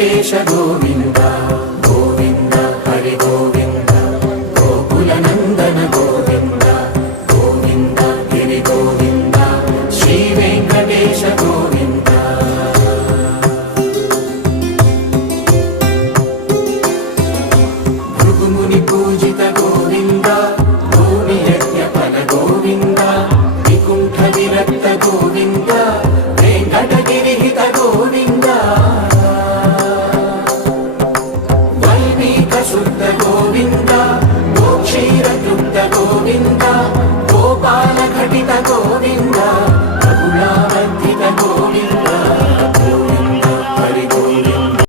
వెంకటేశ గోవింద గోవింద హరి గోవింద గోకుల నందన గోవింద గోవింద గిరి గోవింద శ్రీ వెంకటేశ గోవింద భృగుముని పూజిత గోవింద భూమి యజ్ఞ ఫల గోవింద వికుంఠ విరక్త గోవింద వెంకటగిరి హిత గోవింద వైదిక శుద్ధ గోవింద గోక్షీర తృప్త గోవింద గోపాల ఘటిత గోవింద